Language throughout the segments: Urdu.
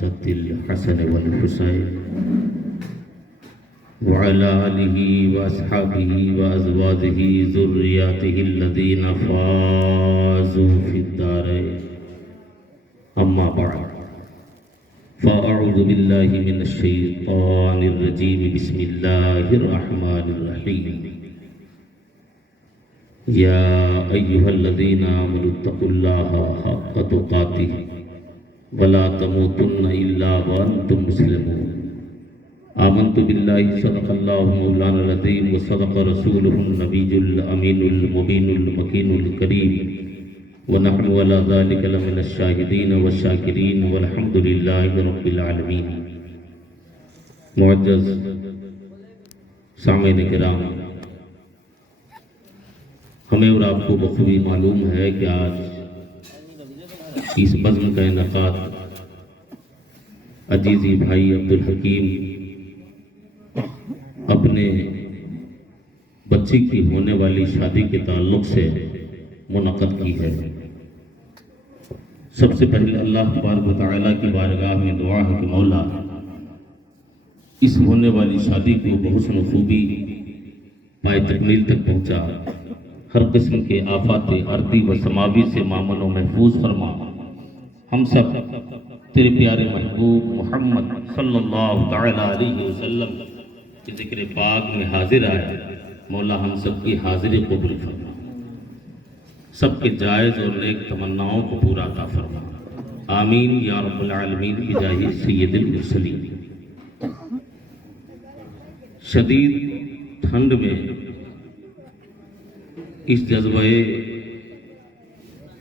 جد الحسن والحسین وعلى آله وأصحابه وأزواجه ذرياته الذين فازوا في الدارين أما بعد فأعوذ بالله من الشيطان الرجيم بسم الله الرحمن الرحيم يا أيها الذين آمنوا اتقوا الله حق تقاته ولا تموتن إلا وأنتم مسلمون آمنت بالله صدق الله مولانا العظيم وصدق رسوله النبي الأمين المبين المكين الكريم ونحن على ذلك لمن الشاهدين والشاكرين والحمد لله رب العالمين. معزز سامعین کرام، ہمیں اور آپ کو بخوبی معلوم ہے کہ آج اس بزم کا انعقاد عزیزی بھائی عبدالحکیم اپنے بچی کی ہونے والی شادی کے تعلق سے منعقد کی ہے. سب سے پہلے اللہ تبارک و تعالیٰ کی بارگاہ میں دعا ہے کہ مولا اس ہونے والی شادی کو بحسن و خوبی پائے تکمیل تک پہنچا، ہر قسم کے آفات ارضی و سماوی سے مامن و محفوظ فرما. ہم سب تیرے پیارے محبوب محمد صلی اللہ تعالیٰ علیہ وسلم کے ذکر پاک میں حاضر آئے. مولا ہم سب کی حاضری قبول فرما، سب کے جائز اور نیک تمناؤں کو پورا عطا فرما. آمین یا رب العالمین بجاہ سید المرسلین. شدید ٹھنڈ میں اس جذبہ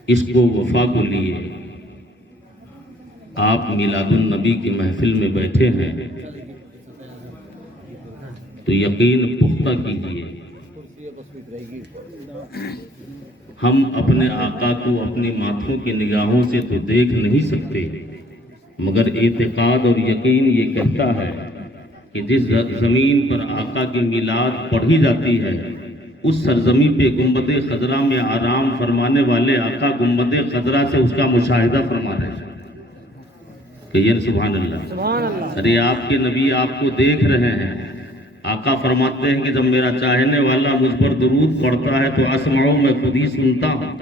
عشق و وفا کو لیے آپ میلاد النبی کی محفل میں بیٹھے ہیں تو یقین پختہ کیجیے ہم اپنے آقا کو اپنی ماتھوں کی نگاہوں سے تو دیکھ نہیں سکتے، مگر اعتقاد اور یقین یہ کہتا ہے کہ جس زمین پر آقا کی میلاد پڑھی جاتی ہے اس سرزمین پہ گنبد خضرا میں آرام فرمانے والے آقا گنبد خضرا سے اس کا مشاہدہ فرما رہے ہیں کہ یہ سبحان اللہ. ارے آپ کے نبی آپ کو دیکھ رہے ہیں. آقا فرماتے ہیں کہ جب میرا چاہنے والا مجھ پر درود پڑھتا ہے تو اسمعو میں خود ہی سنتا ہوں.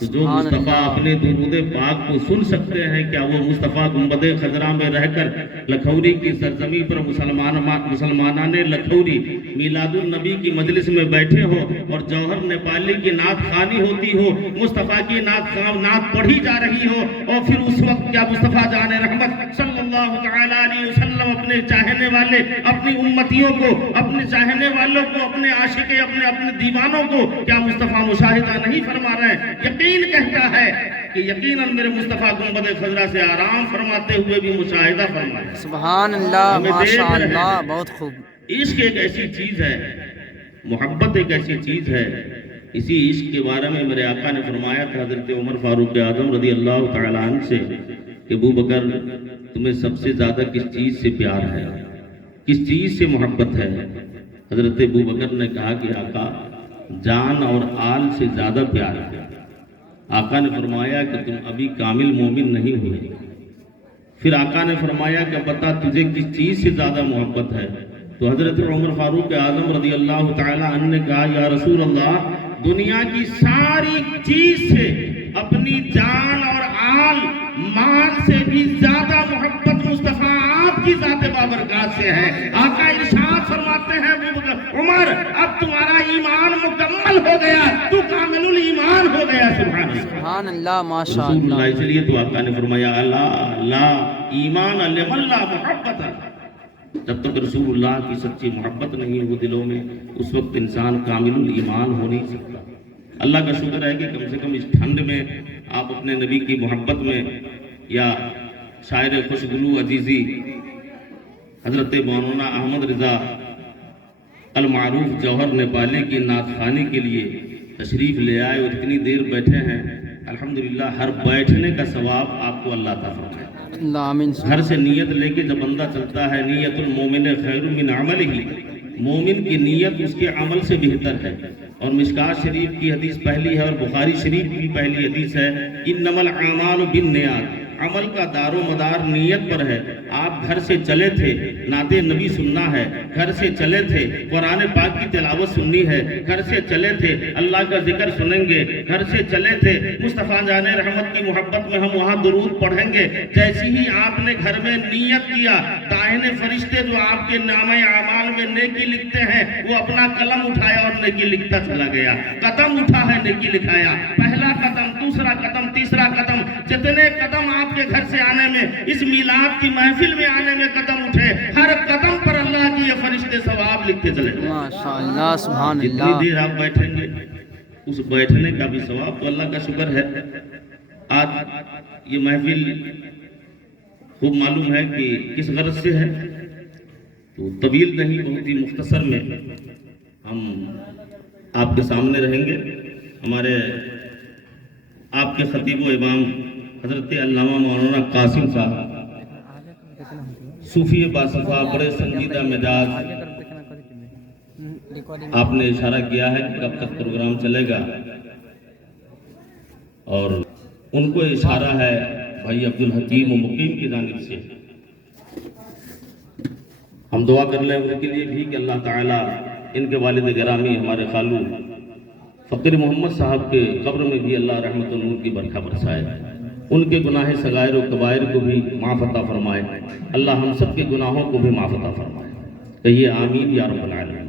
تو جو مصطفیٰ اپنے درود پاک کو سن سکتے ہیں، کیا وہ مصطفیٰ گنبد خضرا میں رہ کر لکھوری کی سرزمین پر مسلمانان لکھوری میلاد النبی کی مجلس میں بیٹھے ہو اور جوہر نیپالی کی نعت خوانی ہوتی ہو، مصطفیٰ کی نعت پڑھی جا رہی ہو، اور پھر اس وقت کیا مصطفیٰ جان رحمت صلی اللہ تعالیٰ علیہ وسلم اپنے چاہنے والے اپنی امتیوں کو، اپنے چاہنے والوں کو، اپنے عاشق اپنے دیوانوں کو کیا مصطفیٰ مشاہدہ نہیں فرما رہے ہیں؟ یقین کہتا ہے کہ یقیناً میرے مصطفیٰ گنبد خضرا سے آرام فرماتے ہوئے بھی مشاہدہ فرما رہے ہیں. سبحان اللہ، ماشاء اللہ، بہت خوب. عشق ایک ایسی چیز ہے، محبت ایک ایسی چیز ہے. اسی عشق کے بارے میں میرے آقا نے فرمایا تھا حضرت عمر فاروق اعظم رضی اللہ تعالیٰ عنہ سے کہ ابو بکر تمہیں سب سے زیادہ کس چیز سے پیار ہے، کس چیز سے محبت ہے؟ حضرت ابو بکر نے کہا کہ آقا جان اور آل سے زیادہ پیار ہے. آقا نے فرمایا کہ تم ابھی کامل مومن نہیں ہوئے. پھر آقا نے فرمایا کہ بتا تجھے کس چیز سے زیادہ محبت ہے؟ تو حضرت عمر فاروق اعظم رضی اللہ تعالیٰ عنہ نے کہا یا رسول اللہ دنیا کی ساری چیز سے اپنی جان اور آل مال سے بھی زیادہ محبت مصطفیٰ آپ کی ذات بابرکات سے ہے. آقا ارشاد فرماتے ہیں عمر اب تمہارا ایمان مکمل ہو گیا، تو کامل الایمان ہو گیا. سبحان اللہ، ماشاء رسول اللہ. اس لیے تو آقا نے فرمایا لا ایمان لمن لا محبت. جب تک رسول اللہ کی سچی محبت نہیں ہو دلوں میں اس وقت انسان کامل الایمان ہو نہیں سکتا. اللہ کا شکر ہے کہ کم سے کم اس ٹھنڈ میں آپ اپنے نبی کی محبت میں یا شاعر خوشگلو عزیزی حضرت مولانا احمد رضا المعروف جوہر نیپالی کی نعت خوانی کے لیے تشریف لے آئے اور اتنی دیر بیٹھے ہیں. الحمدللہ ہر بیٹھنے کا ثواب آپ کو اللہ عطا فرمائے. گھر سے نیت لے کے جب بندہ چلتا ہے نیت المومن خیر من عملہ، مومن کی نیت اس کے عمل سے بہتر ہے. اور مشکات شریف کی حدیث پہلی ہے اور بخاری شریف کی پہلی حدیث ہے انما الاعمال بالنیات، عمل کا دار و مدار نیت پر ہے. آپ گھر سے چلے تھے نعت نبی سننا ہے, گھر سے چلے تھے قرآن پاک کی تلاوت سننی ہے, گھر سے چلے تھے اللہ کا ذکر سنیں گے, گھر سے چلے تھے مصطفیٰ جان رحمت کی محبت میں ہم وہاں درود پڑھیں گے. جیسی ہی آپ نے گھر میں نیت کیا, داہنے فرشتے جو آپ کے نامہ اعمال میں نیکی لکھتے ہیں وہ اپنا قلم اٹھایا اور نیکی لکھتا چلا گیا. قدم اٹھا ہے نیکی لکھایا, پہلا قدم, دوسرا قدم, تیسرا قدم, جتنے قدم آپ کے گھر سے آنے میں, اس میلاد کی محفل میں آنے میں قدم اٹھے, ہر قدم پر اللہ کی یہ فرشتے ثواب لکھتے چلے گئے. ماشاءاللہ سبحان جتنی اللہ. دیر آپ بیٹھیں گے اس بیٹھنے کا بھی ثواب. تو اللہ کا شکر ہے آج یہ محفل خوب معلوم ہے کہ کس غرض سے ہے, تو طویل نہیں, بہت ہی مختصر میں ہم آپ کے سامنے رہیں گے. ہمارے آپ کے خطیب و امام حضرت علامہ مولانا قاسم صاحب صوفی باصفا, بڑے سنجیدہ مزاج, آپ نے اشارہ کیا ہے کہ کب تک پروگرام چلے گا, اور ان کو اشارہ ہے بھائی عبدالحکیم و مقیم کی جانب سے. ہم دعا کر لیں ان کے لیے بھی کہ اللہ تعالیٰ ان کے والد گرامی ہمارے خالو فقیر محمد صاحب کے قبر میں بھی اللہ رحمت و نور کی برکھا برسائے, ان کے گناہ صغائر و کبائر کو بھی معاف عطا فرمائے, اللہ ہم سب کے گناہوں کو بھی معاف عطا فرمائے. کہیے آمین یا رب العالمین.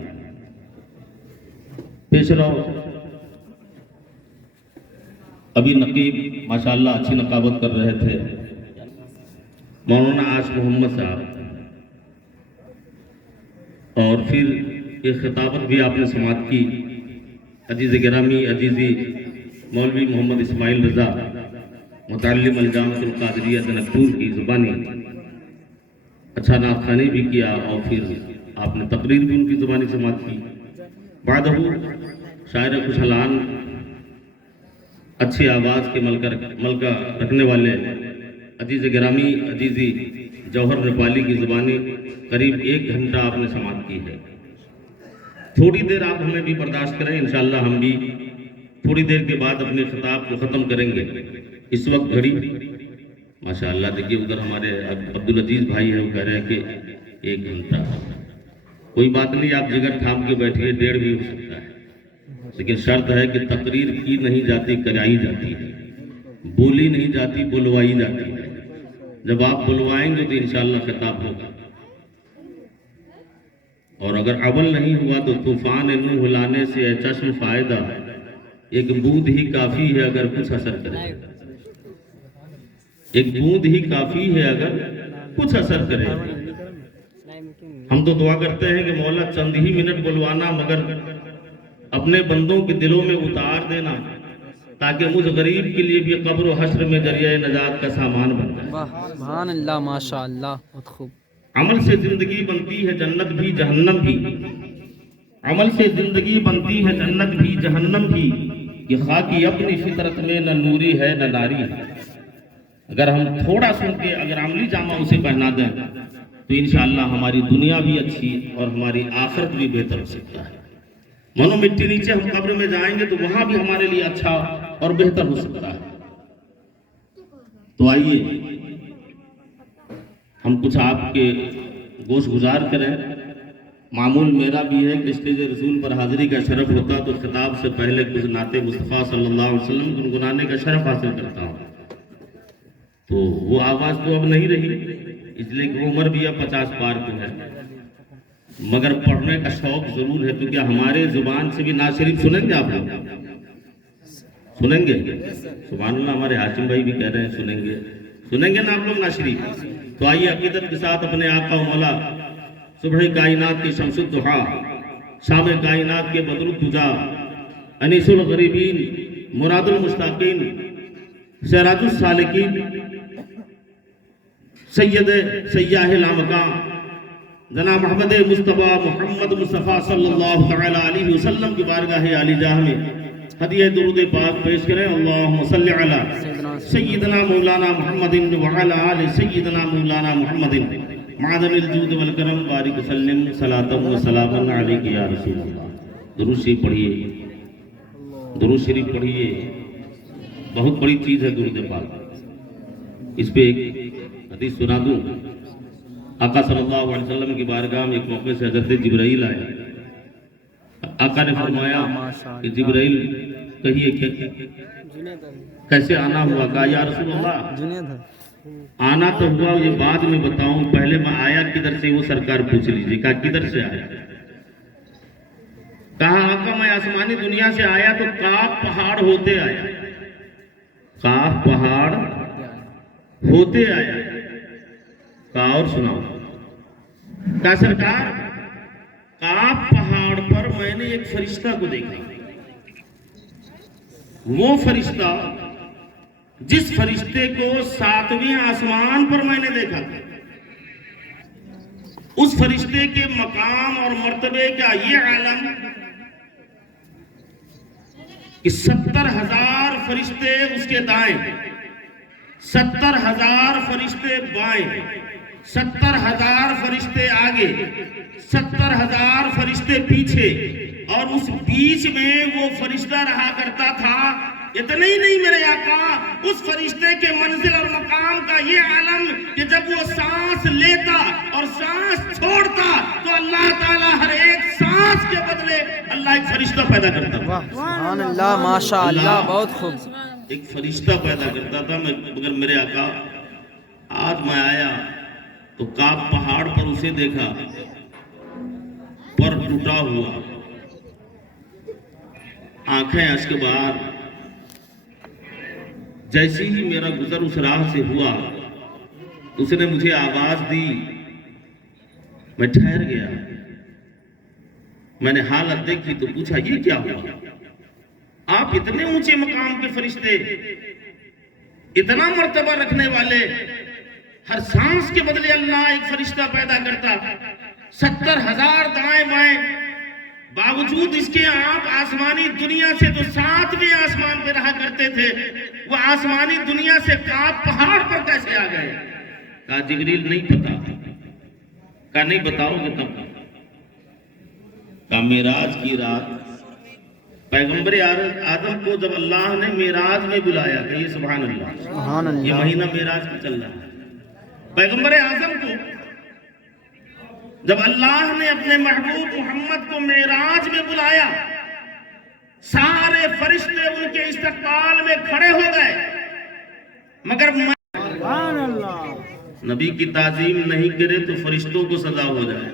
پیش رہو. ابھی نقیب ماشاءاللہ اچھی نقابت کر رہے تھے, مولانا عاش محمد صاحب, اور پھر ایک خطابت بھی آپ نے سماعت کی عزیز گرامی عزیزی مولوی محمد اسماعیل رضا متعلم الجامعۃ القادریہ دنکپور کی زبانی. اچھا نعت خوانی بھی کیا اور پھر آپ نے تقریر بھی ان کی زبانی سماعت کی. بعدہ شاعر خوشحلان, اچھی آواز کے ملکہ رکھنے والے عزیز گرامی عزیزی جوہر نیپالی کی زبانی قریب 1 گھنٹہ آپ نے سماعت کی ہے. تھوڑی دیر آپ ہمیں بھی برداشت کریں, انشاءاللہ ہم بھی تھوڑی دیر کے بعد اپنے خطاب کو ختم کریں گے. اس وقت گھڑی ماشاءاللہ دیکھیے ادھر ہمارے عبدالعزیز بھائی ہیں, وہ کہہ رہے ہیں کہ 1 گھنٹہ. کوئی بات نہیں, آپ جگر تھام کے بیٹھیے, 1.5 بھی ہو سکتا ہے, لیکن شرط ہے کہ تقریر کی نہیں جاتی, کرائی جاتی ہے, بولی نہیں جاتی, بلوائی جاتی ہے. جب آپ بلوائیں گے تو انشاءاللہ خطاب ہوگا, اور اگر عمل نہیں ہوا تو طوفان نوح ہلانے سے اے چشم فائدہ, ایک بوند ہی کافی ہے اگر کچھ اثر کرے. ایک بوند ہی کافی ہے اگر کچھ اثر کرے. ہم تو دعا کرتے ہیں کہ مولا چند ہی منٹ بلوانا, مگر اپنے بندوں کے دلوں میں اتار دینا, تاکہ مجھ غریب کے لیے بھی قبر و حشر میں ذریعہ نجات کا سامان بن جائے. واہ سبحان اللہ ماشاءاللہ بہت خوب. عمل سے زندگی بنتی ہے جنت بھی جہنم بھی, عمل سے زندگی بنتی ہے جنت بھی جہنم بھی, یہ خاکی اپنی فطرت میں نہ نوری ہے نہ ناری ہے. اگر ہم تھوڑا سن کے اگر عملی جامہ اسے پہنا دیں تو انشاءاللہ ہماری دنیا بھی اچھی اور ہماری آخرت بھی بہتر ہو سکتا ہے. منو مٹی نیچے ہم قبر میں جائیں گے تو وہاں بھی ہمارے لیے اچھا اور بہتر ہو سکتا ہے. تو آئیے ہم کچھ آپ کے گوش گزار کریں. معمول میرا بھی ہے کہ اسٹیج رسول پر حاضری کا شرف ہوتا تو خطاب سے پہلے کچھ نعت مصطفیٰ صلی اللہ علیہ وسلم گنگنانے کا شرف حاصل کرتا ہوں. تو وہ آواز تو اب نہیں رہی, اس لیے کہ عمر بھی اب 50 پار کو ہے, مگر پڑھنے کا شوق ضرور ہے. تو کیا ہمارے زبان سے بھی نعت شریف سنیں گے آپ لوگ؟ سنیں گے؟ سبحان اللہ, ہمارے ہاشم بھائی بھی کہہ رہے ہیں سنیں گے نا آپ لوگ نعت شریف. تو آئیے عقیدت کے ساتھ اپنے آقا و مولا صبح کائنات کی شمس الضحیٰ, شام کائنات کے بدر الدجا, انیس الغریبین, مراد المشتاقین, سراج السالکین, سید سیاح لامکان جناب محمد مصطفیٰ محمد مصطفیٰ صلی اللہ تعالی علیہ وسلم کی بارگاہ عالی جاہ میں ہدیہ درود پاک پیش کریں. اللہم صلی علی سیدنا مولانا محمد وعلی آل سیدنا مولانا محمد معدن الجود والکرم, بارک سلم صلاۃ و سلام علیک یا رسول اللہ. درود شریف پڑھیے, درود شریف پڑھیے, بہت بڑی چیز ہے درود پاک. اس پہ ایک حدیث سنا دوں. آقا صلی اللہ علیہ وسلم کی بارگاہ میں ایک موقع سے حضرت جبرائیل آئے. آقا نے فرمایا کہ جبرائیل کہیے کہ کیسے آنا ہوا؟ کہا یا رسول اللہ آنا تو ہوا، یہ بعد میں بتاؤں، پہلے میں آیا کدھر سے وہ سرکار پوچھ لیجیے. کہا کدھر سے آیا؟ کہا آقا میں آسمانی دنیا سے آیا تو کاف پہاڑ ہوتے آیا. کاف پہاڑ ہوتے آیا. کہا اور سناؤ. کہا سرکار کاف پہاڑ پر میں نے ایک فرشتہ کو دیکھا. وہ فرشتہ جس فرشتے کو 7ویں آسمان پر میں نے دیکھا تھا، اس فرشتے کے مقام اور مرتبے کا یہ عالم کہ 70,000 فرشتے اس کے دائیں، 70,000 فرشتے بائیں، 70,000 فرشتے آگے، 70,000 فرشتے پیچھے، اور اس بیچ میں وہ فرشتہ رہا کرتا تھا. اتنا ہی نہیں میرے آقا، اس فرشتے کے منزل اور مقام کا یہ عالم کہ جب وہ سانس لیتا اور سانس چھوڑتا تو اللہ تعالیٰ ہر ایک سانس کے بدلے اللہ ایک فرشتہ پیدا کرتا تھا. سبحان اللہ ماشاء اللہ بہت خوب. ایک فرشتہ پیدا کرتا تھا. مگر میرے آقا آج میں آیا تو کاف پہاڑ پر اسے دیکھا، پر ٹوٹا ہوا، آنکھیں اشک بہار. جیسے ہی میرا گزر اس راہ سے ہوا اس نے مجھے آواز دی. میں ٹھہر گیا. میں نے حالت دیکھی تو پوچھا یہ کیا ہوا؟ آپ اتنے اونچے مقام کے فرشتے، اتنا مرتبہ رکھنے والے، ہر سانس کے بدلے اللہ ایک فرشتہ پیدا کرتا، 70,000 دائیں بائیں، باوجود اس کے آپ آسمانی دنیا سے تو 7ویں آسمان پہ رہا کرتے تھے، وہ آسمانی دنیا سے کاف پہاڑ پر کیسے آ گئے؟ کہا جبریل نہیں پتا. کہا نہیں بتاؤ گے تب. کہا معراج کی رات پیغمبر آدم کو جب اللہ نے معراج میں بلایا، کہیے سبحان اللہ. یہ مہینہ معراج کا چل رہا ہے. پیغمبر اعظم کو جب اللہ نے اپنے محبوب محمد کو معراج میں بلایا، سارے فرشتے ان کے استقبال میں کھڑے ہو گئے. مگر نبی کی تعظیم نہیں کرے تو فرشتوں کو سزا ہو جائے.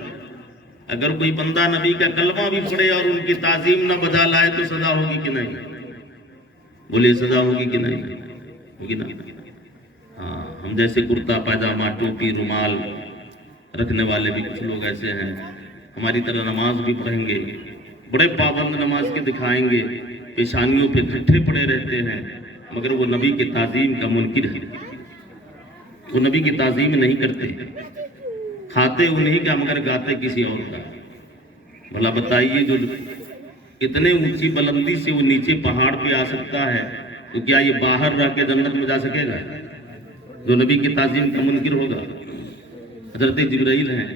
اگر کوئی بندہ نبی کا کلمہ بھی پڑھے اور ان کی تعظیم نہ بجا لائے تو سزا ہوگی کہ نہیں؟ بولے سزا ہوگی کہ نہیں؟ ہوگی نا. ہاں، ہم جیسے کرتا پاجامہ ٹوپی رومال رکھنے والے بھی کچھ لوگ ایسے ہیں، ہماری طرح نماز بھی پڑھیں گے، بڑے پابند نماز کے دکھائیں گے، پیشانیوں پہ کھٹے پڑے رہتے ہیں، مگر وہ نبی کی تعظیم کا منکر ہے. وہ نبی کی تعظیم نہیں کرتے، کھاتے انہیں کا مگر گاتے کسی اور کا. بھلا بتائیے جو اتنے اونچی بلندی سے وہ نیچے پہاڑ پہ آ سکتا ہے تو کیا یہ باہر رہ کے جنت میں جا سکے گا؟ جو نبی کی تعظیم کا منکر ہوگا. حضرت جبرائیل ہیں.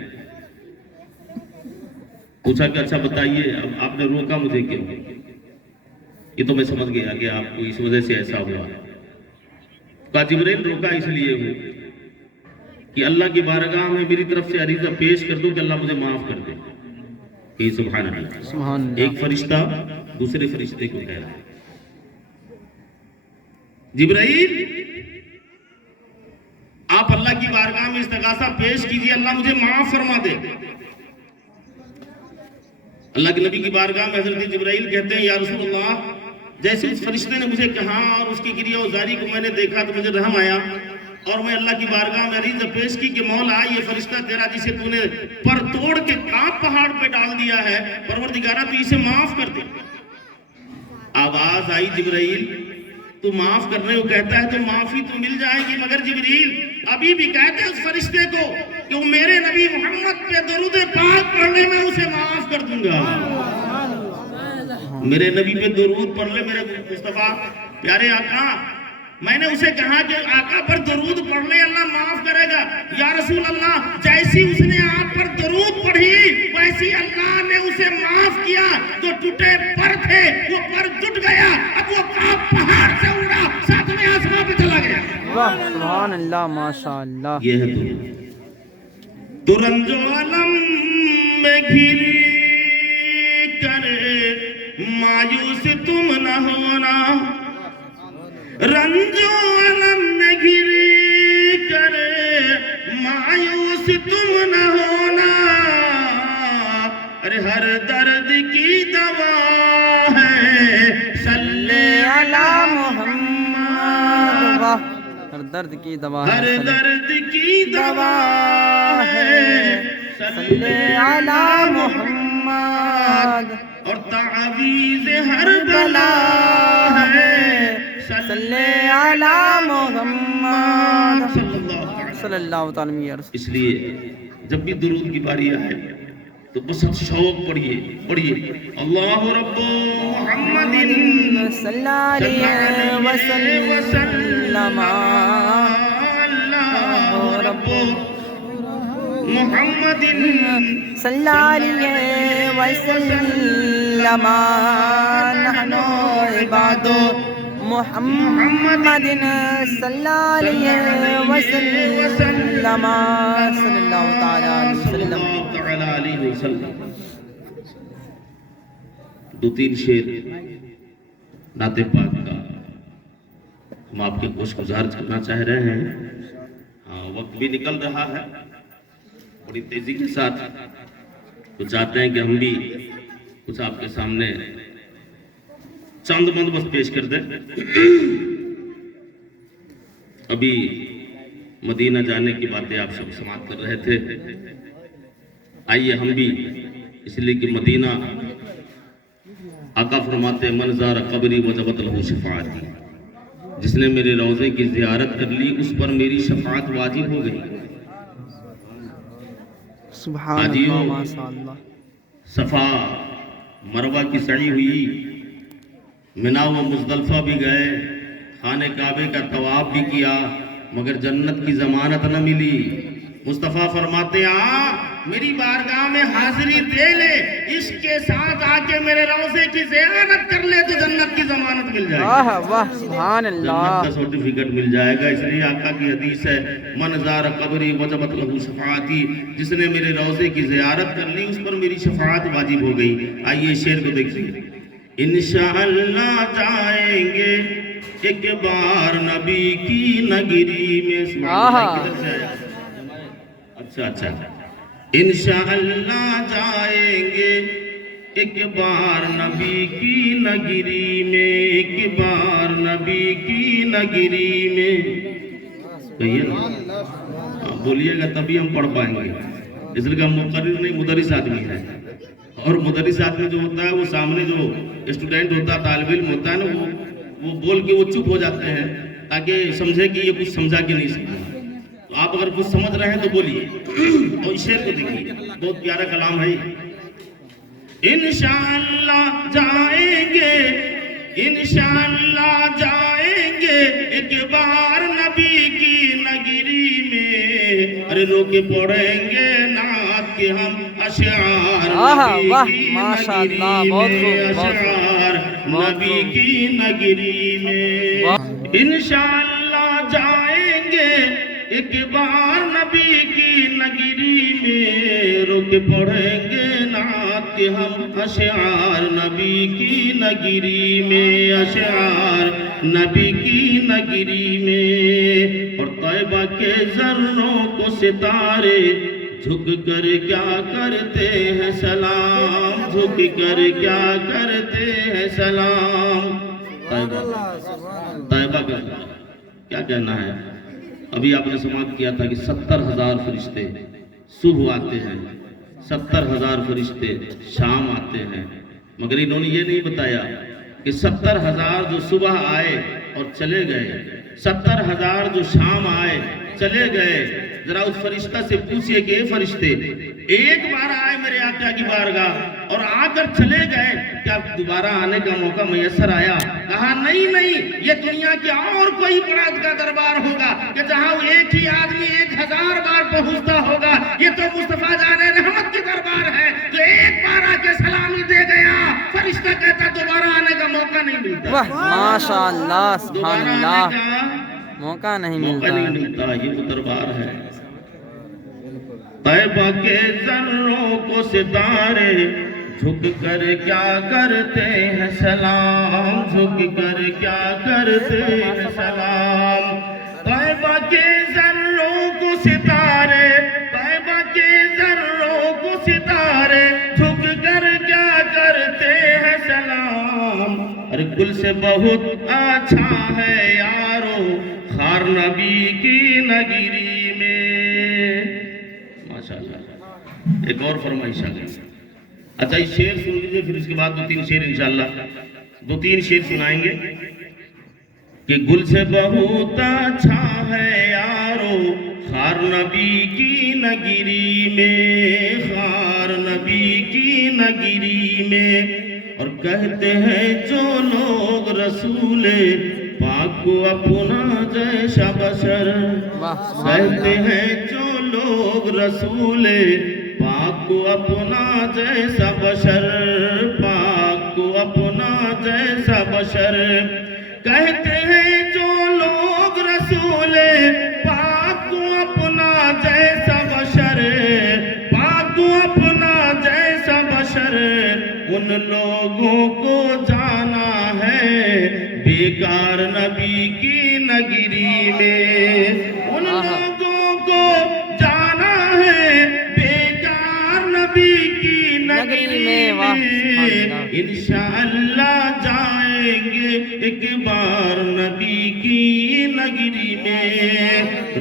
پوچھا کہ اچھا بتائیے اب آپ نے روکا مجھے کیوں؟ یہ تو میں سمجھ گیا کہ آپ کو اس وجہ سے ایسا ہوا. کہا جبرائیل روکا اس لیے ہوں کہ اللہ کی بارگاہ میں میری طرف سے عریضہ پیش کر دو کہ اللہ مجھے معاف کر دے. کہ سبحان اللہ. ایک فرشتہ دوسرے فرشتے کو کہہ رہا ہے جبرائیل آپ اللہ کی بارگاہ میں استغاثہ پیش کیجئے، اللہ مجھے معاف فرما دے. اللہ کے نبی کی بارگاہ میں حضرت جبرائیل کہتے ہیں یا رسول اللہ جیسے اس فرشتے نے مجھے کہا اور اس کی گریہ وزاری کو میں نے دیکھا تو مجھے رحم آیا اور میں اللہ کی بارگاہ میں عریضہ پیش کی کہ مولا یہ فرشتہ تیرا جسے تو نے پر توڑ کے کاف پہاڑ پہ ڈال دیا ہے، پروردگارہ تو اسے معاف کر دے. آواز آئی جبرائیل تو معاف کرنے کو کہتا ہے تو معافی تو مل جائے گی، مگر جبریل ابھی بھی کہتے ہیں اس فرشتے کو کہ وہ میرے نبی محمد پہ درود پاک پڑھنے میں اسے معاف کر دوں گا. میرے نبی پہ درود پڑھ لے میرے مصطفیٰ پیارے آقا. میں نے اسے کہا کہ آقا پر درود پڑھ لے اللہ معاف کرے گا. یا رسول اللہ جیسی اس نے آپ پر درود پڑھی ویسی اللہ نے اسے معاف کیا. جو ٹوٹے پر تھے وہ پر ٹوٹ گیا، اب وہ کاف پہاڑ سے اڑا 7ویں آسمان پہ چلا گیا. سبحان سبحان اللہ ماشاء اللہ. یہ ہے درود. تو رنج و علم میں گھر کر مایوس تم نہ ہونا, رنج و علم میں گر کر مایوس تم نہ ہونا, ارے ہر درد کی دوا ہے صلی علی محمد, ہر درد کی دوا ہر ہے درد کی دوا ہے صلی علی محمد, اور تعویذ ہر بلا ہے صلی علی محمد صلی اللہ علیہ وسلم. صلی اللہ تعالی علیہ وسلم. اس لیے جب بھی درود کی باری آئے تو بس شوق پڑھیے اللہ رب محمد صلی علیہ وسلم, اللہ رب محمد صلی علیہ وسلم, نحن عباد محمد صلی علیہ وسلم, صلی اللہ تعالی علیہ وسلم. دو تین شعر نعت پاک کا ہم آپ کے گوش گزار کرنا چاہ رہے ہیں. ہاں وقت بھی نکل رہا ہے بڑی تیزی کے ساتھ, تو چاہتے ہیں کہ ہم بھی کچھ آپ کے سامنے چند بندوبست پیش کر دیں. ابھی مدینہ جانے کی باتیں آپ سب سماعت کر رہے تھے. آئیے ہم بھی, اس لیے کہ مدینہ آقا فرماتے من زار قبری وجبت لہ شفاعتی, جس نے میرے روضے کی زیارت کر لی اس پر میری شفاعت واجب ہو گئی. سبحان اللہ ماشاء اللہ. صفا مروہ کی سعی ہوئی, منا و مزدلفہ بھی گئے, خانہ کعبے کا طواف بھی کیا, مگر جنت کی ضمانت نہ ملی. مصطفیٰ فرماتے ہیں میری بارگاہ میں حاضری دے لے, اس کے ساتھ آ کے میرے روضے کی زیارت کر لے تو جنت کی ضمانت مل جائے گی. واہ واہ سبحان اللہ. جنت کا سرٹیفکیٹ مل جائے گا. اس لیے آقا کی حدیث ہے من زار قبری وجبت لہ شفاعتی, جس نے میرے روضے کی زیارت کر لی اس پر میری شفاعت واجب ہو گئی. آئیے شعر کو دیکھیے. انشاءاللہ جائیں گے ایک بار نبی کی نگری میں. اچھا انشاءاللہ جائیں گے ایک بار نبی کی نگری میں, ایک بار نبی کی نگری میں. بولیے گا تبھی ہم پڑھ پائیں گے, اس لیے کہ ہم مقرر نہیں مدرس آدمی ہے, اور مدرس آدمی جو ہوتا ہے وہ سامنے جو اسٹوڈنٹ ہوتا ہے, طالب علم ہوتا ہے نا, وہ بول کے وہ چپ ہو جاتے ہیں تاکہ سمجھے کہ یہ کچھ سمجھا کہ نہیں سمجھا. تو آپ اگر کچھ سمجھ رہے ہیں تو بولیے. اور اس شعر کو دیکھیے, بہت پیارا کلام ہے. انشاءاللہ جائیں گے, انشاءاللہ جائیں گے ایک بار نبی کی نگری میں, ارے رو کے پڑھیں گے نعت کے ہم اشعار نبی کی نگری میں, اشعار نبی کی نگری میں. انشاءاللہ جائیں گے ایک بار نبی کی نگری میں, رک پڑھیں گے نعت کے ہم اشعار نبی کی نگری میں, اشعار نبی کی نگری میں. اور طیبہ کے ذروں کو ستارے جھک کر کیا کرتے ہیں سلام, جھک کر کیا کرتے ہیں سلام. طیبہ کا کیا کہنا ہے؟ ابھی آپ نے سماعت کیا تھا کہ 70,000 فرشتے صبح آتے ہیں, 70,000 فرشتے شام آتے ہیں, مگر انہوں نے یہ نہیں بتایا کہ 70,000 جو صبح آئے اور چلے گئے, 70,000 جو شام آئے چلے گئے. ذرا اس فرشتہ سے پوچھئے کہ اے فرشتے, ایک بار آئے میرے آقا کی بارگاہ اور آ کر چلے گئے, کیا دوبارہ آنے کا موقع میسر آیا؟ کہا نہیں, یہ دنیا کی اور کوئی بڑا کا دربار ہوگا کہ جہاں ایک ہی آدمی 1000 بار پہنچتا ہوگا. یہ تو مصطفیٰ جان رحمت کی دربار ہے جو ایک بار آ کے سلامی دے گیا, فرشتہ کہتا دوبارہ آنے کا موقع نہیں ملتا. ماشاء اللہ سبحان اللہ موقع نہیں موقع نہیں ملتا. ملتا. یہ تو دربار ہے. طیبہ کے ذروں کو ستارے جھک کر کیا کرتے ہیں سلام, جھک کر کیا کرتے ہیں سلام. طیبہ کے ذروں کو ستارے, طیبہ کے ذروں کو ستارے جھک کر کیا کرتے ہیں سلام. ارے گل سے بہت اچھا ہے یارو خار نبی کی نگری میں. ماشاءاللہ. ایک اور فرمائش آ گئی. اچھا یہ شعر سن لیجیے, پھر اس کے بعد 2-3 شعر انشاءاللہ 2-3 شعر سنائیں گے. کہ گل سے بہت اچھا ہے یارو خار نبی کی نگری میں, خار نبی کی نگری میں. اور کہتے ہیں جو لوگ رسول پاک کو اپنا جیسا بشر, کہتے ہیں جو لوگ رسول پاک کو اپنا جیسا بشر, پاک کو اپنا جیسا بشر. کہتے ہیں جو لوگ رسول پاک کو اپنا جیسا بشر, پاک کو اپنا جیسا بشر. ان لوگوں کو جانا ہے بیکار نبی کی نگری میں, ان لوگوں کو جانا ہے بیکار نبی کی نگری میں. انشاءاللہ جائیں گے ایک بار نبی کی نگری میں,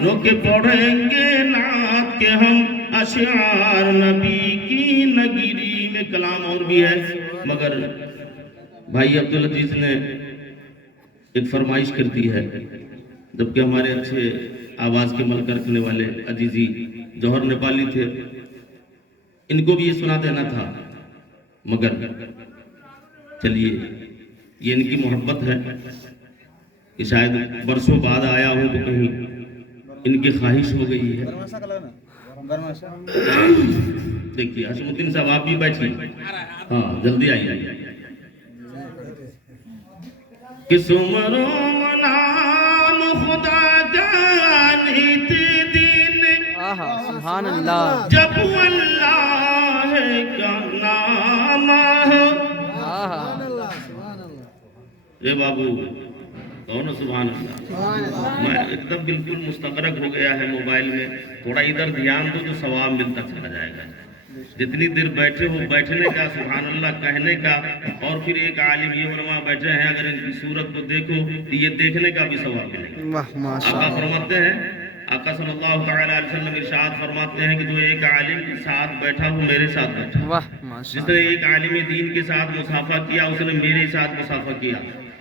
رک پڑھیں گے نعت کے ہم اشعار نبی کی نگری میں. کلام اور بھی ہے مگر بھائی عبدالعزیز نے ایک فرمائش کرتی ہے, جبکہ ہمارے اچھے آواز کے ملک رکھنے والے عزیزی جوہر نیپالی تھے, ان کو بھی یہ سنا دینا تھا, مگر چلیے یہ ان کی محبت ہے کہ شاید برسوں بعد آیا ہوں تو کہیں ان کی خواہش ہو گئی ہے. دیکھیے حشم الدین صاحب آپ بھی بیٹھیے, ہاں جلدی آئیے. کس عمر و نام خدا جانت دین, سبحان اللہ. جب اللہ کا نام ہو. اے بابو کون سبحان اللہ. میں ایک دم بالکل مستغرق ہو گیا ہے موبائل میں, تھوڑا ادھر دھیان دو تو ثواب ملتا چلا جائے گا. جتنی دیر بیٹھے ہو بیٹھنے کا, سبحان اللہ کہنے کا, اور پھر ایک عالم یہ علماء بیٹھے ہیں, اگر ان کی صورت کو دیکھو تو یہ دیکھنے کا بھی ثواب ملے گا. آقا فرماتے ہیں, آقا صلی اللہ تعالی علیہ وسلم ارشاد فرماتے ہیں کہ جو ایک عالم کے ساتھ بیٹھا ہو میرے ساتھ بیٹھا, جس نے ایک عالم دین کے ساتھ مصافحہ کیا اس نے میرے ساتھ مصافحہ کیا.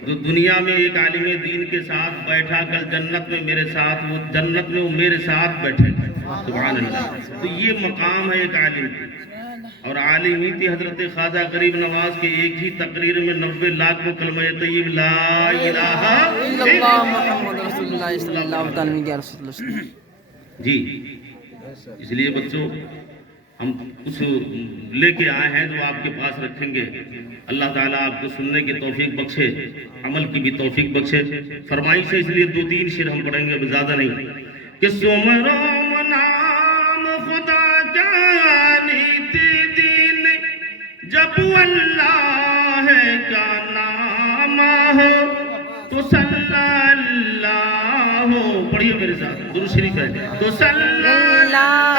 جو دنیا میں ایک عالم دین کے ساتھ بیٹھا, کل جنت میں میرے ساتھ, وہ جنت میں وہ میرے ساتھ بیٹھے. سبحان اللہ. تو یہ مقام ہے ایک عالم کی. اور عالم ہی تھی حضرت خواجہ غریب نواز کے ایک ہی تقریر میں 90 لاکھ کو کلمہ طیب لا الہ الا اللہ محمد رسول اللہ صلی اللہ علیہ وسلم. جی اس لیے بچوں ہم کچھ لے کے آئے ہیں جو آپ کے پاس رکھیں گے. اللہ تعالیٰ آپ کو سننے کی توفیق بخشے, عمل کی بھی توفیق بخشے. فرمائش ہے اس لیے 2-3 شعر ہم پڑھیں گے, زیادہ نہیں. کہ سمرم نام خدا جانت دین, جب اللہ کا نام ہو تو صلی اللہ ہو. پڑھیے میرے ساتھ درود شریف ہے. تو صلی اللہ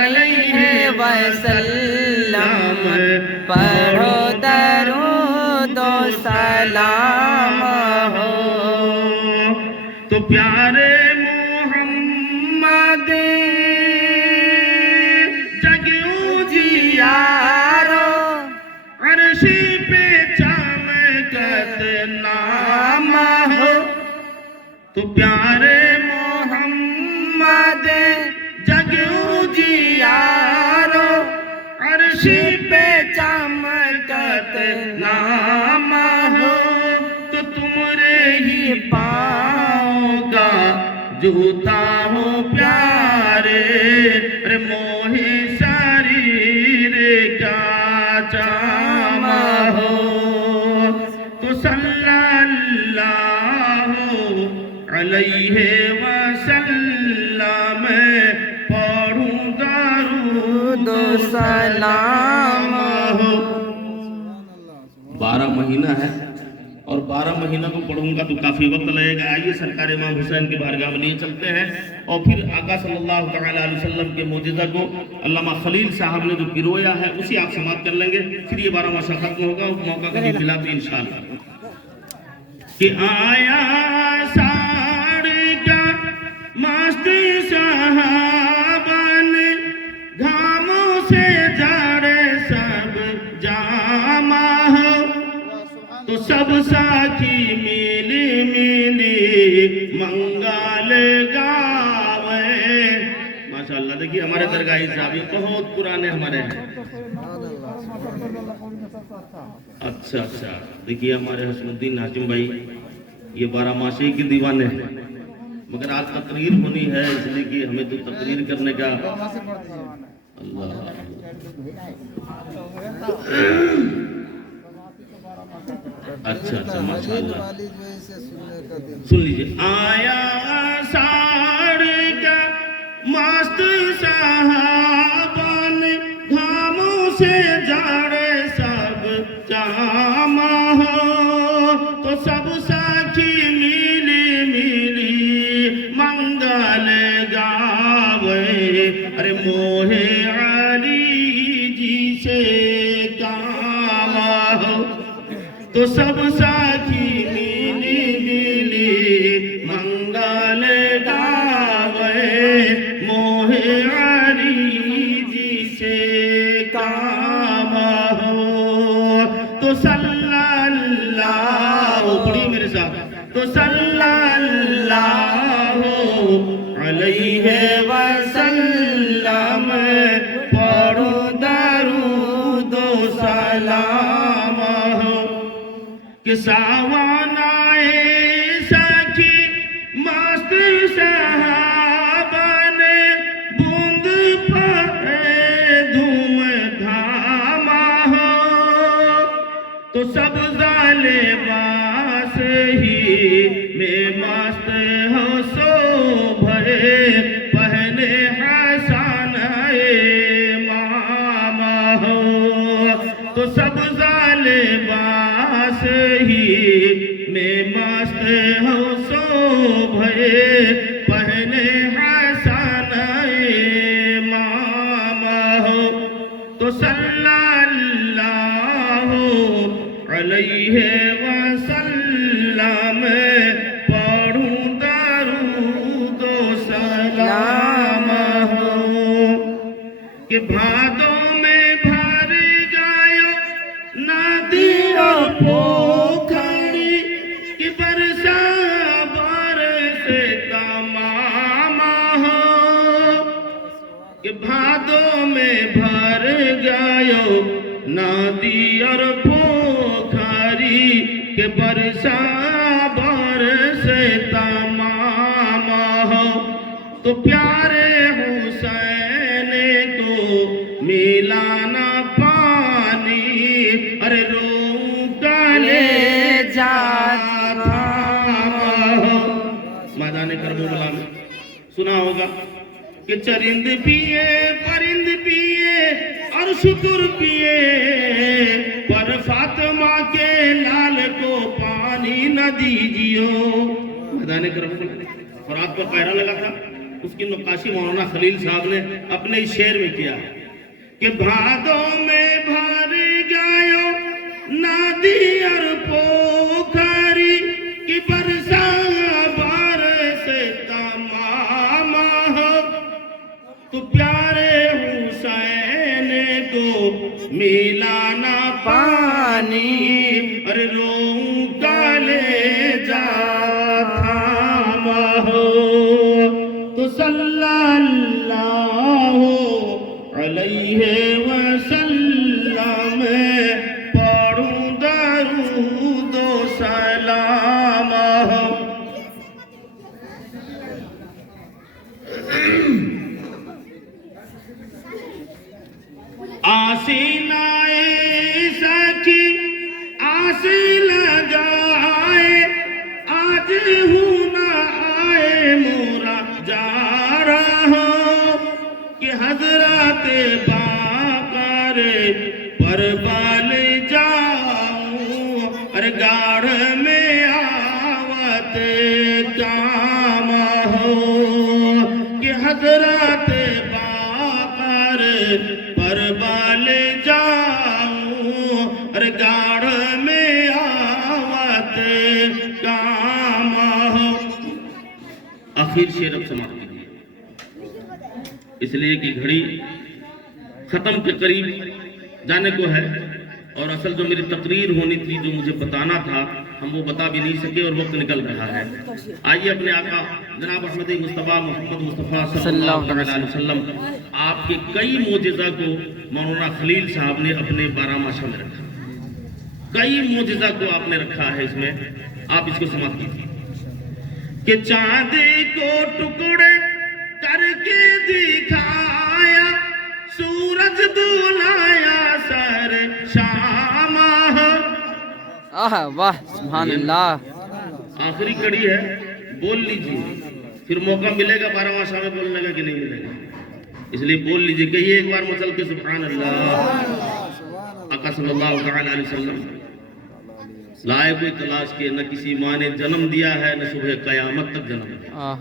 علیہ وسلم, پڑھو درود و سلام ہو. تو پیارے محمد جگیوں جیارو, عرشی پہ چمکت نام ہو. تو پیارے محمد جگیوں جیارو, عرشی پہ چمکت نام ہو. تو تمہارے ہی پاؤں کا علیہ وسلم پڑھوں درود دو سلام ہو 12 مہینہ ہے اور 12 مہینہ کو پڑھوں گا تو کافی وقت لگے گا. آئیے سرکار امام حسین کی بارگاہ میں لیے چلتے ہیں اور پھر آقا صلی اللہ تعالیٰ علیہ وسلم کے معجزہ کو علامہ خلیل صاحب نے جو پیرویا ہے اسی آپ سماعت کر لیں گے. پھر یہ 12 ماشا ختم ہوگا اور موقع کبھی ملا تو انشاءاللہ. کہ آیا ساڑ کا مست صحابہ نے گھاموں سے جاڑے سب جامع ہو تو سب ساکھی ملی ملی منگل گاوے. ماشاءاللہ دیکھیے ہمارے درگاہی صاحب یہ بہت پرانے ہمارے ہیں. اچھا دیکھیے ہمارے حسن الدین حاکم بھائی یہ 12 ماشی کے دیوانے ہیں مگر آج تقریر ہونی ہے اس لیے کہ ہمیں تو تقریر کرنے کا اللہ اچھا ماشاءاللہ سن لیجئے. آیا ساڑ کا مست صحابہ نے گھاموں سے جاڑے سب جامع ہو تو سب ساکھی ملی ملی منگل گاوے. ارے موہ علی جی سے کام ہو تو سب ساکھی ملی ملی منگل گاوے. موہ علی جی سے کام ہو تو صلی اللہ پڑھی میرے ساتھ تو صلی اللہ علیہ وسلم پڑھو درود و سلام ہو. کہ ساوانائے ساکھی مست صحابہ نے بوند پڑے دھوم دھاما ہو تو سب لباس ہی میں مست ہو سو بھرے پہنے حسن امام ہو تو سب لباس ہی میں مست ہو سو بھرے پہنے حسن امام ہو تو صلی اللہ علیہ وسلم پڑھوں درود و سلام ہو. کہ بھادوں میں بھر گایو ندی اور پوکھری کہ برسا برسے تمام ہو. کہ بھادوں میں بھر گایو ندی اور پوکھری کہ برسا برسے تمام ہو تو پیارے حسین کو ملانا پانی ارے روکا لے جاتا ہو. میدان کربلا میں سنا ہوگا کہ چرند پیے پرند پیے اور شکر پیے پر فاطمہ کے لال کو پانی نہ دیجیو. میدان کربلا اور آپ کو پہرا لگا تھا اس کی نقاشی مولانا خلیل صاحب نے اپنے اس شعر میں کیا کہ بھادوں میں بھر گایو ندی اور پوکھری کی برسا برسے تمام ہو تو پیارے حسین کو ملانا پانی ارے روکا لے جاتا ہو تو صلی اللہ علیہ وسلم پڑھوں درود و سلام ہو. آسینائے ساکھی حضرت باقر پر بال جاؤں ارے گاڑھ میں آوت کام ہو. آخر شعر اب سماپت کیجیے، اس لیے کہ گھڑی ختم کے قریب جانے کو ہے، اور اصل جو میری تقریر ہونی تھی، جو مجھے بتانا تھا، ہم وہ بتا بھی نہیں سکے اور وقت نکل رہا ہے. آئیے اپنے آقا جناب احمد مصطفیٰ محمد مصطفیٰ صلی اللہ علیہ وسلم آپ کے کئی معجزہ کو مولانا خلیل صاحب نے اپنے 12 ماشا میں رکھا. کئی معجزہ کو آپ نے رکھا ہے اس میں، آپ اس کو سماعت کیجیے. کہ چاند کو ٹکڑے کر کے دکھایا، سورج دلایا سر شام. واہ سبحان اللہ. آخری کڑی ہے، بول لیجیے، پھر موقع ملے گا 12 ماشا میں بولنے کا کہ نہیں ملے گا، اس لیے بول لیجیے. کہیے ایک بار مچل کے سبحان اللہ. آقا صلی اللہ علیہ وسلم لائے کوئی تلاش کے، نہ کسی ماں نے جنم دیا ہے، نہ صبح قیامت تک جنم دیا،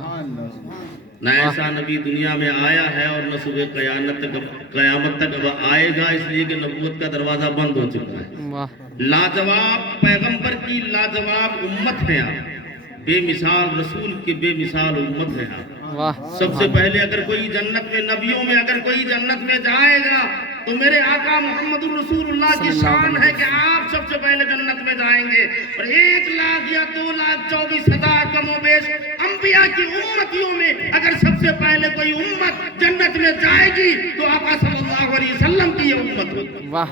نہ ایسا نبی دنیا میں آیا ہے، اور نہ صبح قیامت تک اب آئے گا، اس لیے کہ نبوت کا دروازہ بند ہو چکا ہے. لاجواب پیغمبر کی لاجواب امت ہے آپ، بے مثال رسول کی بے مثال امت ہے آپ. سب سے پہلے اگر کوئی جنت میں، نبیوں میں اگر کوئی جنت میں جائے گا تو میرے آقا محمد الرسول اللہ کی شان ہے کہ آپ سب سے پہلے جنت میں جائیں گے. اور 1 لاکھ یا 2,24,000 کم و بیش انبیاء کی امتیوں میں اگر سب سے پہلے کوئی امت جنت میں جائے گی تو آقا صلی اللہ علیہ وسلم کی یہ امت ہوگی،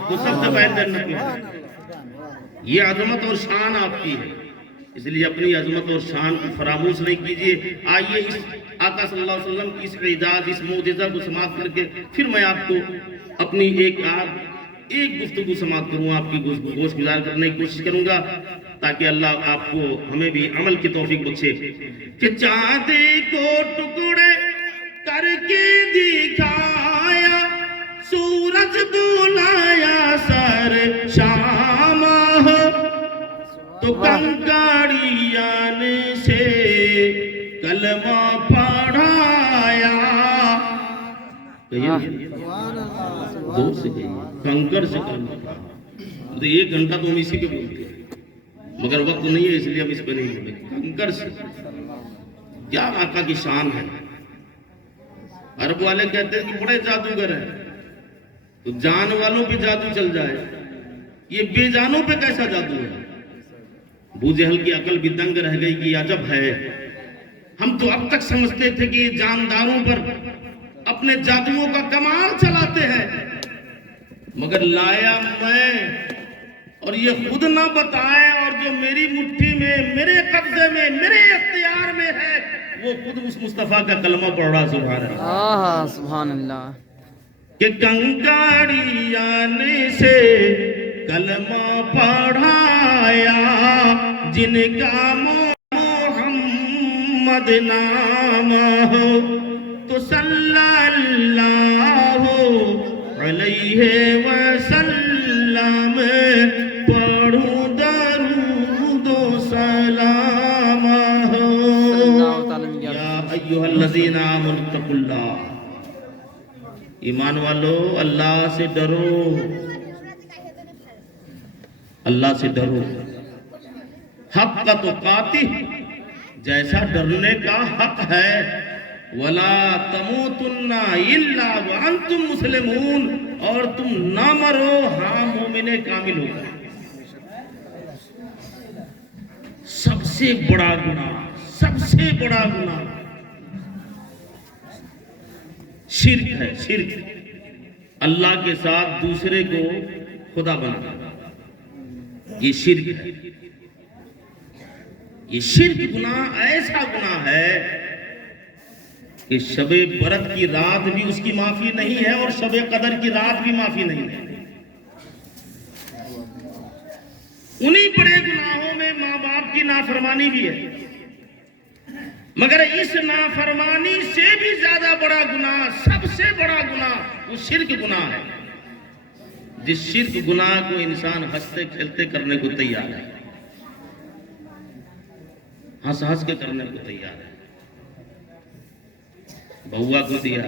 تو سب سے پہلے جنت میں جائے گی. یہ عظمت اور شان آپ کی ہے، اس لیے اپنی عظمت اور شان کو فراموش نہیں کیجیے. آئیے اس آقا صلی اللہ علیہ وسلم کی اس اعجاز، اس معجزہ کو سماعت کر کے پھر میں آپ کو اپنی ایک گفتگو سماعت کروں، آپ کی گوش گزار کرنے کی کوشش کروں گا، تاکہ اللہ آپ کو ہمیں بھی عمل کی توفیق بخشے. کہ چاند کو ٹکڑے کر کے دکھایا، سورج دلایا سر شام ہو، تو کنکریان سے کلمہ پڑھایا. زور سے کہیے، کنکر سے کلمہ پڑھایا. 1 گھنٹہ تو ہم اسی پہ بولتے ہیں، مگر وقت نہیں ہے اس لیے ہم اس پہ نہیں بولیں. کنکر سے کیا آقا کی شان ہے. عرب والے کہتے ہیں کہ بڑے جادوگر ہیں، تو جان والوں پہ جادو چل جائے، یہ بے جانوں پہ کیسا جادو ہے. ابو جہل کی عقل بھی دنگ رہ گئی کہ عجب ہے، ہم تو اب تک سمجھتے تھے کہ یہ جانداروں پر اپنے جادوؤں کا کمال چلاتے ہیں، مگر لایا میں، اور یہ خود نہ بتائے، اور جو میری مٹھی میں، میرے قبضے میں، میرے اختیار میں ہے، وہ خود اس مصطفیٰ کا کلمہ پڑھ رہا. سبحان اللہ، سبحان اللہ. کہ کنکریان سے کلمہ پڑھایا، جن کا محمد نام ہو، تو صلی اللہ علیہ وسلم پڑھوں درود و سلام ہو. یا ایھا الذین آمنوا اتقوا اللہ، ایمان والو اللہ سے ڈرو، اللہ سے ڈرو. حق کا تقاتہ، جیسا ڈرنے کا حق ہے. وَلَا تَمُوتُنَّ إِلَّا وَأَنْتُمْ مُسْلِمُونَ، اور تم نہ مرو ہاں مومن کامل ہو کر. سب سے بڑا گناہ، سب سے بڑا گناہ شرک ہے. شرک، اللہ کے ساتھ دوسرے کو خدا بنانا، یہ شرک ہے. یہ شرک گناہ ایسا گناہ ہے کہ شب برات کی رات بھی اس کی معافی نہیں ہے، اور شب قدر کی رات بھی معافی نہیں ہے. انہی بڑے گناہوں میں ماں باپ کی نافرمانی بھی ہے، مگر اس نافرمانی سے بھی زیادہ بڑا گناہ، سب سے بڑا گناہ وہ شرک گناہ ہے. جس شرک گناہ کو انسان ہنستے کھیلتے کرنے کو تیار ہے، ہنس ہنس کے کرنے کو تیار ہے. بہوا کو دیا،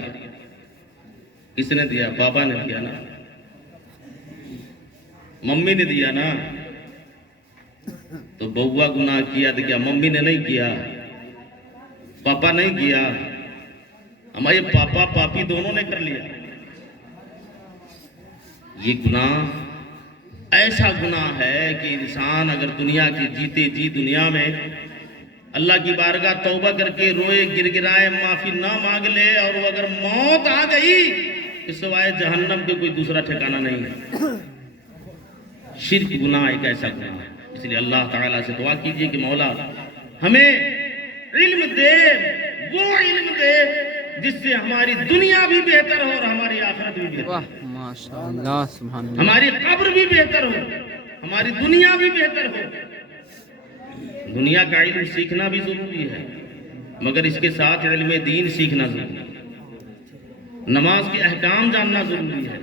کس نے دیا؟ بابا نے دیا نا، ممی نے دیا نا. تو بہوا گناہ کیا تو کیا ممی نے نہیں کیا؟ پاپا نہیں کیا؟ ہمارے پاپا پاپی دونوں نے کر لیا. یہ گناہ ایسا گناہ ہے کہ انسان اگر دنیا کی جیتے جی دنیا میں اللہ کی بارگاہ توبہ کر کے روئے گر گرائے معافی نہ مانگ لے، اور وہ اگر موت آ گئی اس سوائے جہنم کے کوئی دوسرا ٹھکانہ نہیں ہے. شرک گناہ ایک ایسا گناہ ہے. اس لیے اللہ تعالیٰ سے دعا کیجئے کہ مولا ہمیں علم دے، وہ علم دے جس سے ہماری دنیا بھی بہتر ہو اور ہماری آخرت بھی بہتر ہو، واہ ماشاءاللہ سبحان اللہ. ہماری قبر بھی بہتر ہو، ہماری دنیا بھی بہتر ہو. دنیا کا علم سیکھنا بھی ضروری ہے، مگر اس کے ساتھ علم دین سیکھنا ضروری ہے. نماز کے احکام جاننا ضروری ہے،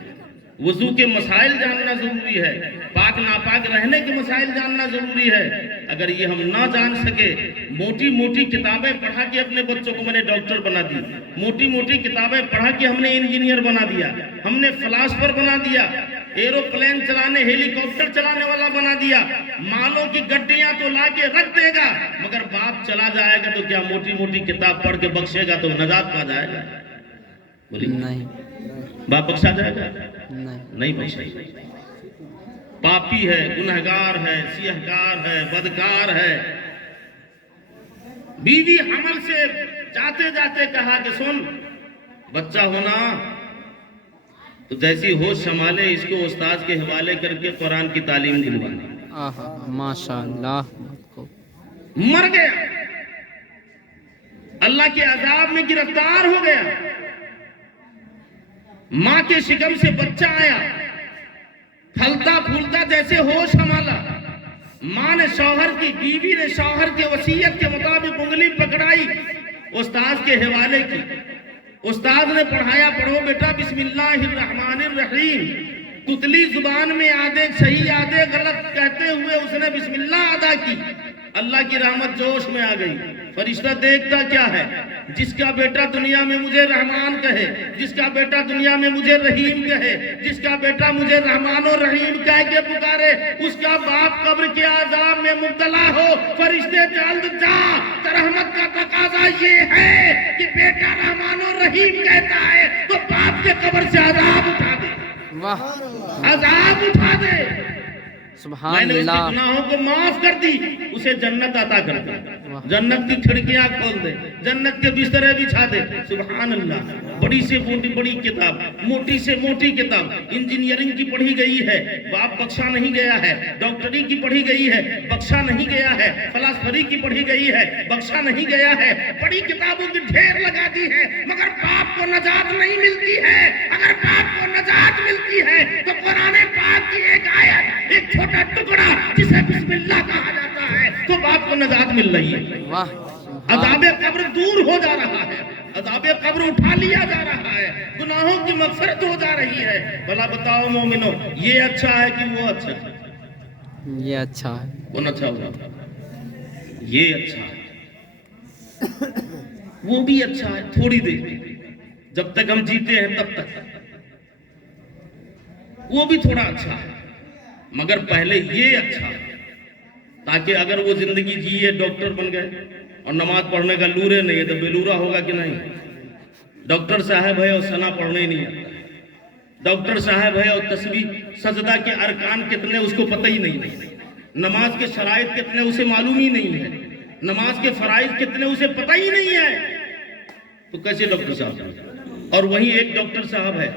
وضو کے مسائل جاننا ضروری ہے، پاک ناپاک رہنے کے مسائل جاننا ضروری ہے. اگر یہ ہم نہ جان سکے، موٹی موٹی کتابیں پڑھا کے اپنے بچوں کو میں نے ڈاکٹر بنا دی، موٹی موٹی کتابیں پڑھا کے ہم نے انجینئر بنا دیا، ہم نے فلاسفر بنا دیا، ایروپلین چلانے ہیلی کاپٹر چلانے والا بنا دیا، مالوں کی گڈیاں تو لا کے رکھ دے گا، مگر باپ چلا جائے گا تو کیا موٹی موٹی کتاب پڑھ کے بخشے گا تو نجات پا جائے گا؟ بولیے نہیں باپ بخشا جائے گا؟ نہیں. نہیں بخشے گا. پاپی ہے، گنہگار ہے، سیہکار ہے، بدکار ہے. بیوی حمل سے جاتے جاتے کہا کہ سن، بچہ ہونا تو جیسی ہوش سنبھالے اس کو استاذ کے حوالے کر کے قرآن کی تعلیم دلوانا. آہا ماشاءاللہ. مر گیا، اللہ کے عذاب میں گرفتار ہو گیا. ماں کے شکم سے بچہ آیا، پھلتا پھولتا جیسے ہوش سنبھالا، ماں نے شوہر کی، بیوی نے شوہر کے وصیت کے مطابق انگلی پکڑائی، استاذ کے حوالے کی. استاد نے پڑھایا، پڑھو بیٹا بسم اللہ الرحمن الرحیم. تتلی زبان میں آدھے صحیح آدھے غلط کہتے ہوئے اس نے بسم اللہ ادا کی. اللہ کی رحمت جوش میں آ گئی. فرشتہ دیکھتا کیا ہے؟ جس کا بیٹا دنیا میں مجھے رحمان کہے، جس کا بیٹا دنیا میں مجھے رحیم کہے، جس کا بیٹا مجھے رحمان و رحیم کہہ کے پکارے، اس کا باپ قبر کے عذاب میں مبتلا ہو. فرشتے جلد جا، رحمت کا تقاضا یہ ہے کہ بیٹا رحمان و رحیم کہتا ہے تو باپ کے قبر سے عذاب اٹھا دے، واہ عذاب اٹھا دے. میں سبحان نے اس کے اللہ. گناہوں کو معاف کر دی، اسے جنت عطا کر دے، جنت کی کھڑکیاں کھول دے، جنت کے بسترے بچھا دے. سبحان اللہ. بڑی سے بڑی کتاب، موٹی سے موٹی کتاب، انجینئرنگ کی پڑھی گئی ہے، باپ بخشا نہیں گیا ہے. ڈاکٹری کی پڑھی گئی ہے، بخشا نہیں گیا ہے. فلاسفری کی پڑھی گئی ہے، بخشا نہیں گیا ہے. بڑی کتابوں کی ڈھیر لگا دی ہے، مگر باپ کو نجات نہیں ملتی ہے. اگر باپ کو نجات ملتی ہے تو قرآن پاک کی ایک آیت، ایک چھوٹا ٹکڑا جسے بسم اللہ کہا جاتا ہے تو باپ کو نجات مل رہی ہے. واہ عذاب قبر دور ہو جا رہا ہے، عذاب قبر اٹھا لیا جا رہا ہے، گناہوں کی مغفرت ہو جا رہی ہے. بھلا بتاؤ مومنو، یہ اچھا ہے کہ وہ اچھا ہے؟ یہ اچھا ہے. کون اچھا ہوگا؟ یہ اچھا ہے. وہ بھی اچھا ہے تھوڑی دیر، جب تک ہم جیتے ہیں تب تک وہ بھی تھوڑا اچھا ہے، مگر پہلے یہ اچھا ہے، تاکہ اگر وہ زندگی جیے، ڈاکٹر بن گئے اور نماز پڑھنے کا لورے نہیں ہے تو بیلورا ہوگا کہ نہیں؟ ڈاکٹر صاحب ہے اور ثنا پڑھنے نہیں آتا، ڈاکٹر صاحب ہے اور تسبیح سجدہ کے ارکان کتنے اس کو پتہ ہی نہیں ہے، نماز کے شرائط کتنے اسے معلوم ہی نہیں ہے، نماز کے فرائض کتنے اسے پتہ ہی نہیں ہے، تو کیسے ڈاکٹر صاحب ہے؟ اور وہیں ایک ڈاکٹر صاحب ہے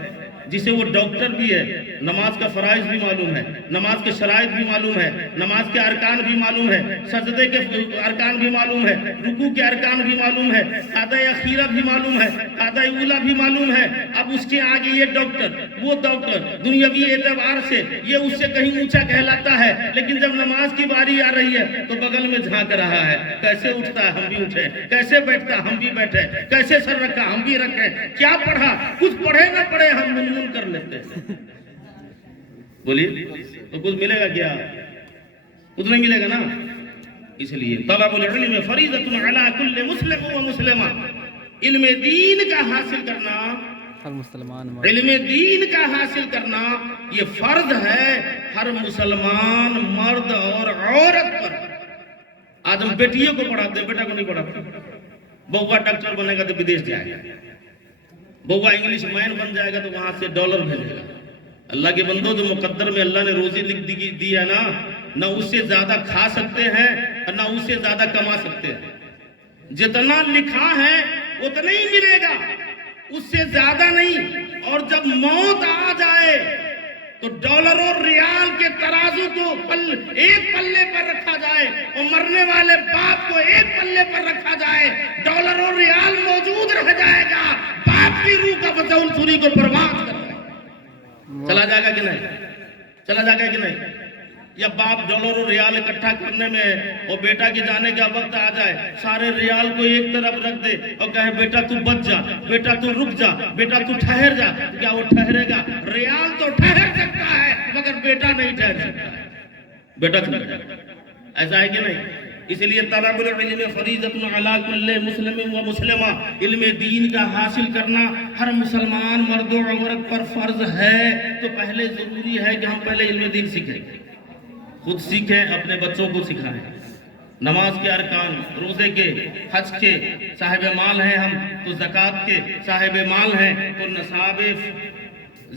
جسے وہ ڈاکٹر بھی ہے، نماز کا فرائض بھی معلوم ہے، نماز کے شرائط بھی معلوم ہے، نماز کے ارکان بھی معلوم ہے، سجدے کے ارکان بھی معلوم ہے، رکوع کے ارکان بھی معلوم ہے، قاعدہ اخیرہ بھی معلوم ہے، قاعدہ اولیٰ بھی معلوم ہے. اب اس کے آگے یہ ڈاکٹر، وہ ڈاکٹر، دنیاوی اعتبار سے یہ اس سے کہیں اونچا کہلاتا ہے، لیکن جب نماز کی باری آ رہی ہے تو بغل میں جھانک رہا ہے، کیسے اٹھتا ہے ہم بھی اٹھیں، کیسے بیٹھتا ہم بھی بیٹھیں، کیسے سر رکھا ہم بھی رکھیں، کیا پڑھا، کچھ پڑھے نہ پڑھے ہم منمن کر لیتے ہیں. بولیے تو کچھ ملے گا کیا؟ کچھ نہیں ملے گا نا. اس لیے طلب العلم فریضۃ علی کل مسلم و مسلمہ. علم دین کا حاصل کرنا، ہر مسلمان علم دین کا حاصل کرنا یہ فرض ہے ہر مسلمان مرد اور عورت پر۔ آج ہم بیٹیوں کو پڑھاتے ہیں، بیٹا کو نہیں پڑھاتے۔ بہوا ڈاکٹر بنے گا تو بدیش جائے گا، بہوا انگلش مین بن جائے گا تو وہاں سے ڈالر بھیجے گا۔ اللہ کے بندوں، جو مقدر میں اللہ نے روزی لکھ دی ہے نا، نہ اس سے زیادہ کھا سکتے ہیں اور نہ اس سے زیادہ کما سکتے ہیں۔ جتنا لکھا ہے اتنا ہی ملے گا، اس سے زیادہ نہیں۔ اور جب موت آ جائے تو ڈالر اور ریال کے ترازو کو ایک پلے پر رکھا جائے اور مرنے والے باپ کو ایک پلے پر رکھا جائے، ڈالر اور ریال موجود رہ جائے گا، باپ کی روح کا بچاؤ سوری کو برباد کر دے گا۔ چلا جائے گا کہ نہیں؟ چلا جائے گا کہ نہیں؟ یا باپ ڈالر اور ریال اکٹھا کرنے میں اور بیٹا کے جانے کا وقت آ جائے، سارے ریال کو ایک طرف رکھ دے اور کہے بیٹا تو بچ جا، بیٹا تو رک جا، بیٹا تو ٹھہر جا، کیا وہ ٹھہرے گا؟ ریال تو ٹھہر سکتا ہے مگر بیٹا نہیں ٹھہر سکتا ہے۔ بیٹا تو ایسا ہے کہ نہیں؟ اس لیے طلب العلم فریضۃ علی کل مسلم و مسلمہ، علم دین کا حاصل کرنا ہر مسلمان مرد و عورت پر فرض ہے۔ تو پہلے ضروری ہے کہ ہم پہلے علم دین سیکھیں، خود سیکھیں، اپنے بچوں کو سکھائیں۔ نماز کے ارکان، روزے کے، حج کے صاحب مال ہیں ہم تو زکوٰۃ کے صاحب مال ہیں، تو نصاب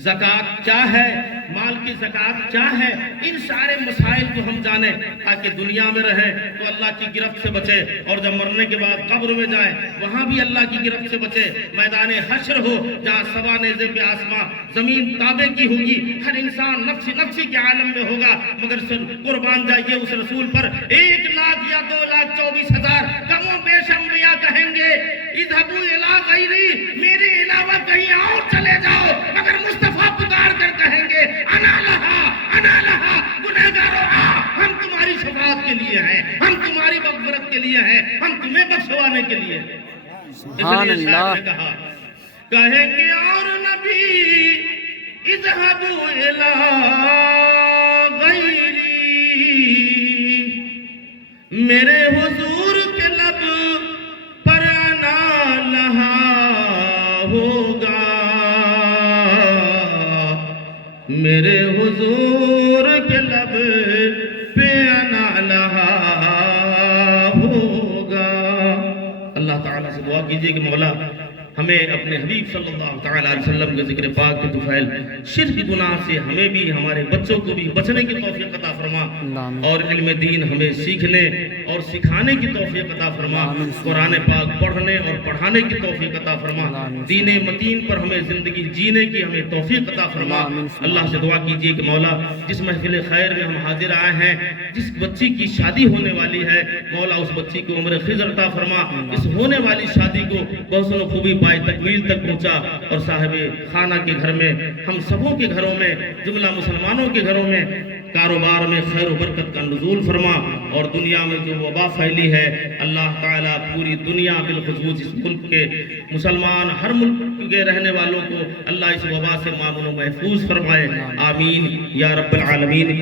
زکوٰۃ کیا ہے، مال کی زکوٰۃ کیا ہے، ان سارے مسائل کو ہم جانیں تاکہ دنیا میں رہیں تو اللہ کی گرفت سے بچے، اور جب مرنے کے بعد قبر میں جائیں وہاں بھی اللہ کی گرفت سے بچے۔ میدان حشر ہو جہاں سوا نیزے پہ آسمان زمین تابع کی ہوگی، ہر انسان نفسی نفسی کے عالم میں ہوگا، مگر قربان جائیے اس رسول پر 1,00,000 یا 2,24,000 کم و بیش انبیاء کہیں گے اذهبوا الی غیری، میرے علاوہ کہیں اور چلے جاؤ، مگر مصطفیٰ پکار کر کہیں گے انا لہا گنہگارو آ، ہم تمہاری شفاعت کے لیے ہیں، ہم تمہاری مغفرت کے لیے ہیں، ہم تمہیں بخشوانے کے لیے ہیں۔ سبحان اللہ۔ کہا کہیں گے اور نبی اذهبوا الی غیری، میرے حضور کے لب پر انا لہا ہوگا، میرے حضور کے لب پہ انا لہا ہوگا۔ اللہ تعالیٰ سے دعا کیجئے کہ مولا ہمیں اپنے حبیب صلی اللہ تعالیٰ علیہ وسلم کے ذکر پاک کے طفیل شرک گناہ سے ہمیں بھی ہمارے بچوں کو بھی بچنے کی توفیق عطا فرما، اور علم دین ہمیں سیکھنے اور سکھانے کی توفیق عطا فرما، قرآن پاک پڑھنے اور پڑھانے کی توفیق عطا فرما، دین متین پر ہمیں زندگی جینے کی ہمیں توفیق عطا فرما۔ اللہ سے دعا کیجئے کہ مولا جس محفل خیر میں ہم حاضر آئے ہیں، جس بچی کی شادی ہونے والی ہے، مولا اس بچی کو عمر خضر عطا فرما، اس ہونے والی شادی کو بحسن و خوبی پائے تکمیل تک پہنچا، اور صاحب خانہ کے گھر میں، ہم سبوں کے گھروں میں، جملہ مسلمانوں کے گھروں میں کاروبار میں خیر و برکت کا نزول فرما، اور دنیا میں جو وبا پھیلی ہے اللہ تعالیٰ پوری دنیا بالخصوص اس ملک کے مسلمان ہر ملک کے رہنے والوں کو اللہ اس وبا سے مامون و محفوظ فرمائے، آمین یا رب العالمین۔